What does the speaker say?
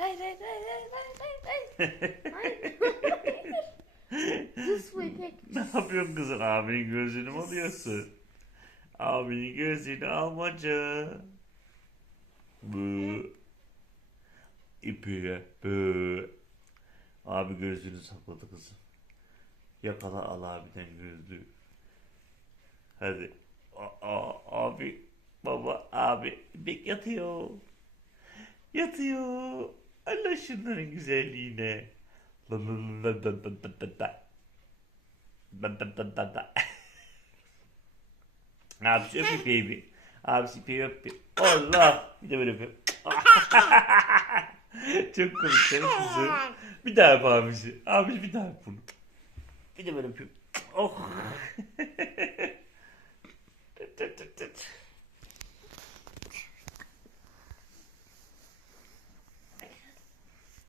Hayır hayır hayır hayır hayır hayır. Hayır. Ne yapıyorsun kızım? Abinin gözünü mü alıyorsun? Abinin gözünü almaca. Bu. İpi. Bu. Abi gözünü sakladı kızım. Yakala al abiden gözlüğü. Hadi. Aa, abi. Baba abi. Bek yatıyor. Yatıyor. Allah şunların güzelliğine. Abisi öpüyor baby. Abisi bir öpüyor. Allah. Bir de böyle öpüyor. Çok komik mi kızım? Bir daha yap abisi. Abisi bir daha yap bunu. Bir de böyle öpüyor. Oh.